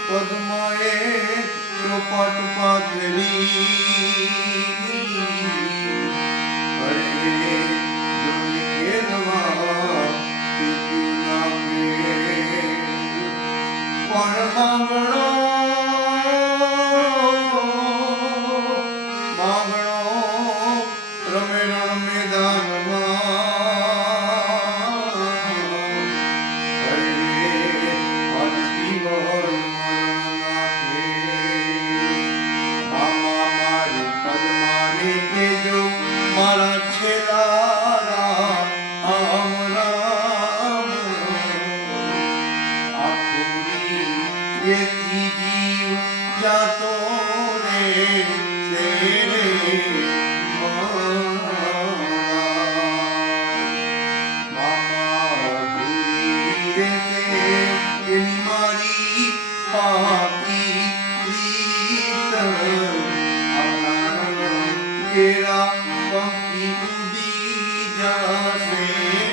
પદ્માએ ચોપાટ પાથરી હરે જોને ઘેરવા પીત્યું નાખે પણ માંગણો રમે રણ મેદાનમાં મારા છેલા રામ રામ આખુરી એથી જીવ જાતો રે રે મામા ભૂરી રે એની મારી પાપી પ્રીત આપણા કેરા પંખી ઉડી જશે